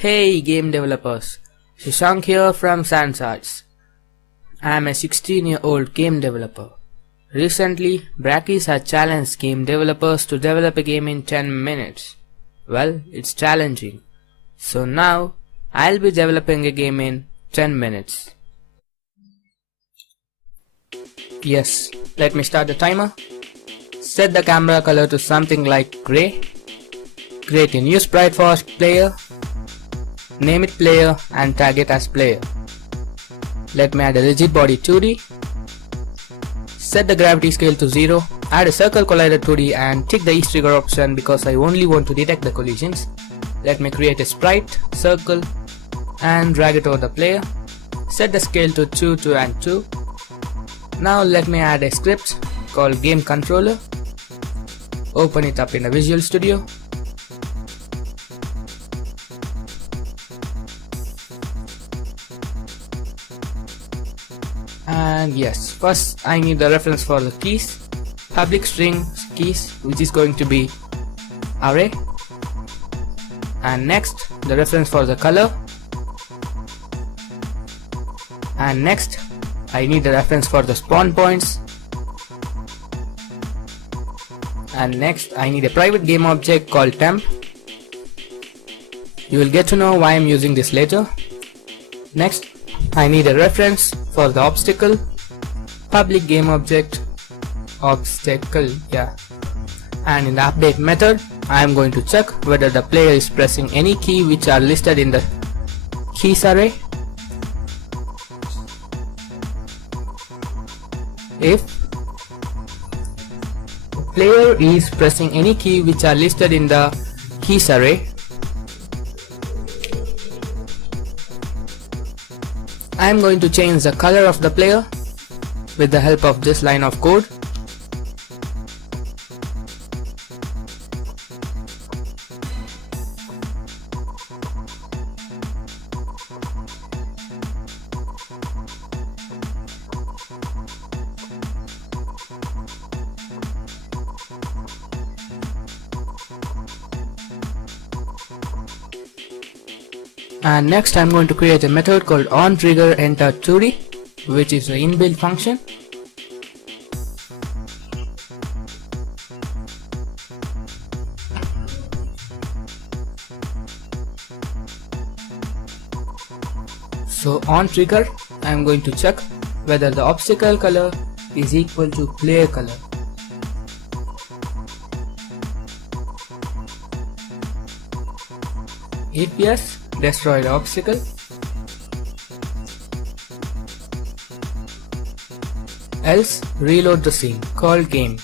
Hey game developers, Shashank here from Sans Arts. I am a 16-year-old game developer. Recently, Brackeys has challenged game developers to develop a game in 10 minutes. Well, it's challenging. So now, I'll be developing a game in 10 minutes. Yes, let me start the timer. Set the camera color to something like grey. Create a new sprite for player. Name it player and tag it as player. Let me add a rigid body 2D. Set the gravity scale to 0. Add a circle collider 2D and tick the ease trigger option because I only want to detect the collisions. Let me create a sprite, circle and drag it over the player. Set the scale to 2, 2 and 2. Now let me add a script called game controller. Open it up in a Visual Studio. And yes, first I need the reference for the keys, public string keys, which is going to be array, and next the reference for the color, and next I need the reference for the spawn points, and next I need a private game object called temp. You will get to know why I am using this later. Next I need a reference for the obstacle, public game object, obstacle, and in the update method I am going to check whether the player is pressing any key which are listed in the keys array. If the player is pressing any key which are listed in the keys array, I am going to change the color of the player with the help of this line of code. And next I am going to create a method called onTriggerEnter2D, which is an inbuilt function. So on trigger I am going to check whether the obstacle color is equal to player color. If yes, destroy the obstacle. Else, reload the scene called game.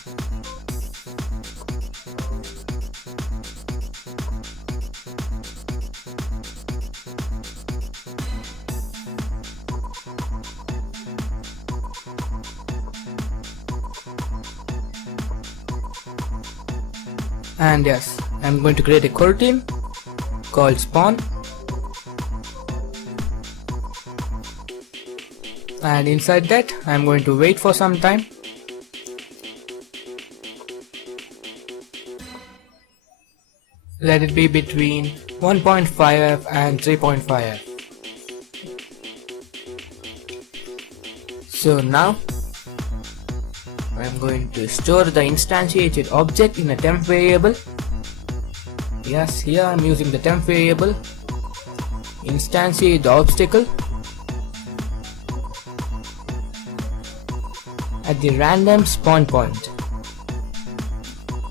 And yes, I am going to create a coroutine called spawn, and inside that I am going to wait for some time. Let it be between 1.5f and 3.5f. So now I am going to store the instantiated object in a temp variable. Yes, here I am using the temp variable. Instantiate the obstacle at the random spawn point.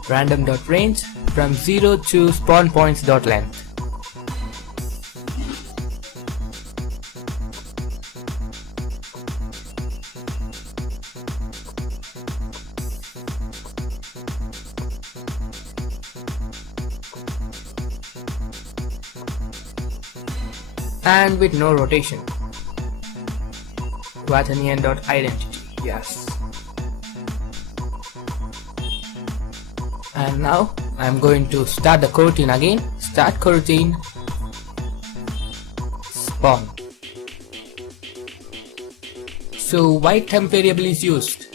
Random.range from 0 to spawn points.length. And with no rotation. Quaternion.identity, yes. And now I am going to start the coroutine again. Start coroutine, spawn. So why temp variable is used?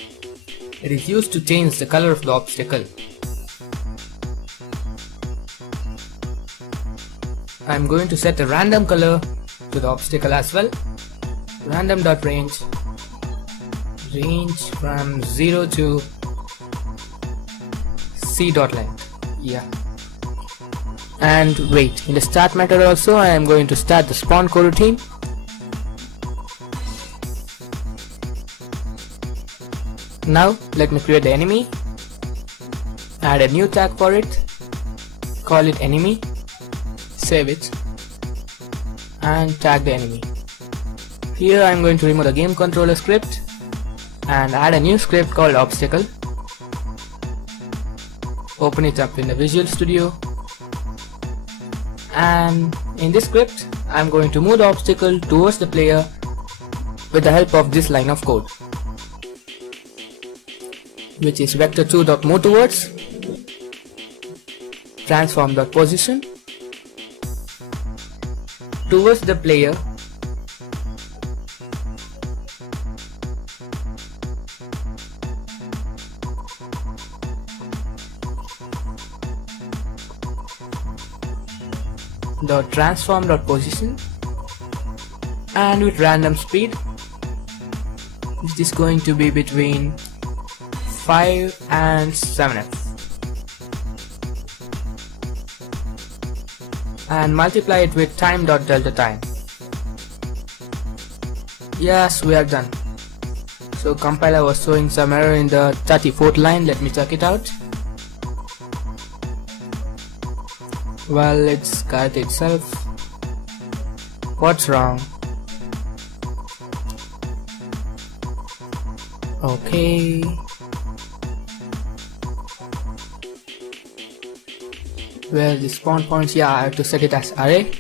It is used to change the color of the obstacle. I'm going to set a random color to the obstacle as well. Random.range, range from 0 to c.length. Yeah. And wait, in the start method also I am going to start the spawn coroutine. Now let me create the enemy, add a new tag for it, call it enemy, save it, and tag the enemy. Here I am going to remove the game controller script and add a new script called obstacle. Open it up in the Visual Studio, and in this script I am going to move the obstacle towards the player with the help of this line of code, which is vector2.move towards, transform.position towards the player, dot transform dot position, and with random speed, which is going to be between 5 and 7f, and multiply it with time dot delta time. Yes, we are done. So compiler was showing some error in the 34th line. Let me check it out. Well, it's got itself. What's wrong? Okay. Well, the spawn points, yeah, I have to set it as array.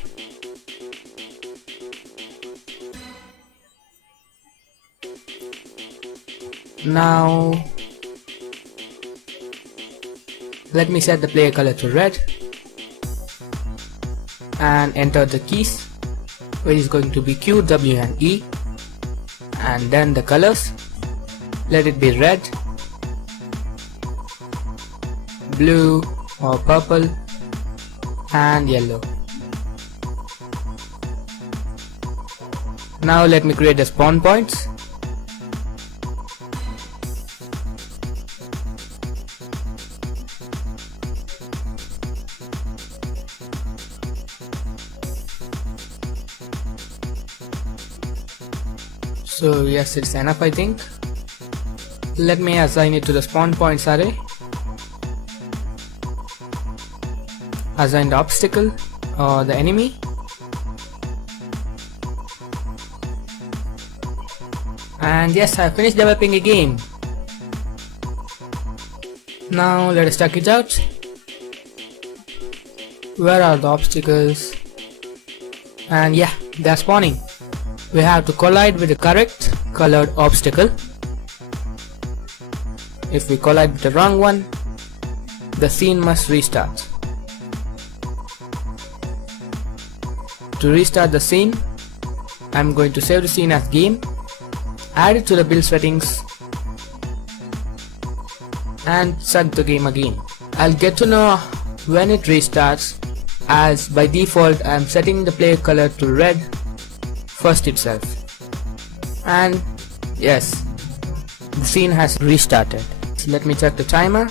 Now, let me set the player color to red and enter the keys, which is going to be Q, W and E, and then the colors. Let it be red, blue or purple, and yellow. Now let me create the spawn points. So yes, it's enough I think. Let me assign it to the spawn points array. Assign the obstacle or the enemy. And yes, I finished developing a game. Now let us check it out. Where are the obstacles? And yeah, they're spawning. We have to collide with the correct colored obstacle. If we collide with the wrong one, the scene must restart. To restart the scene, I'm going to save the scene as game, add it to the build settings, and start the game again. I'll get to know when it restarts, as by default I'm setting the player color to red first itself. And yes, the scene has restarted. Let me check the timer.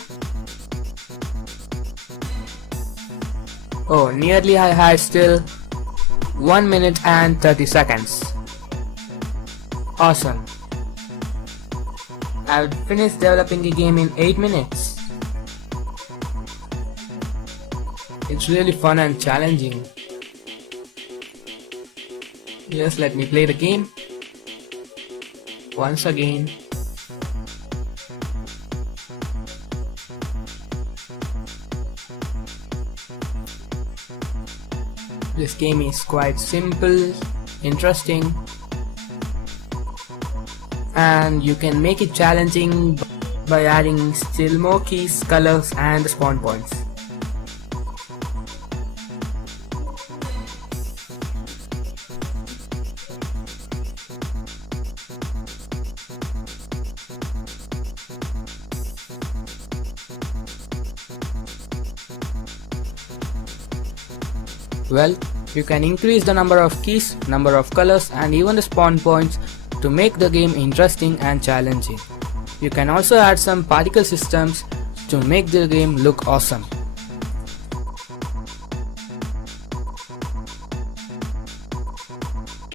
Oh, nearly I had still 1 minute and 30 seconds. Awesome. I've finished developing the game in 8 minutes. It's really fun and challenging. Yes, let me play the game once again. This game is quite simple, interesting, and you can make it challenging by adding still more keys, colors and the spawn points. Well, You can increase the number of keys, number of colors and even the spawn points to make the game interesting and challenging. You can also add some particle systems to make the game look awesome.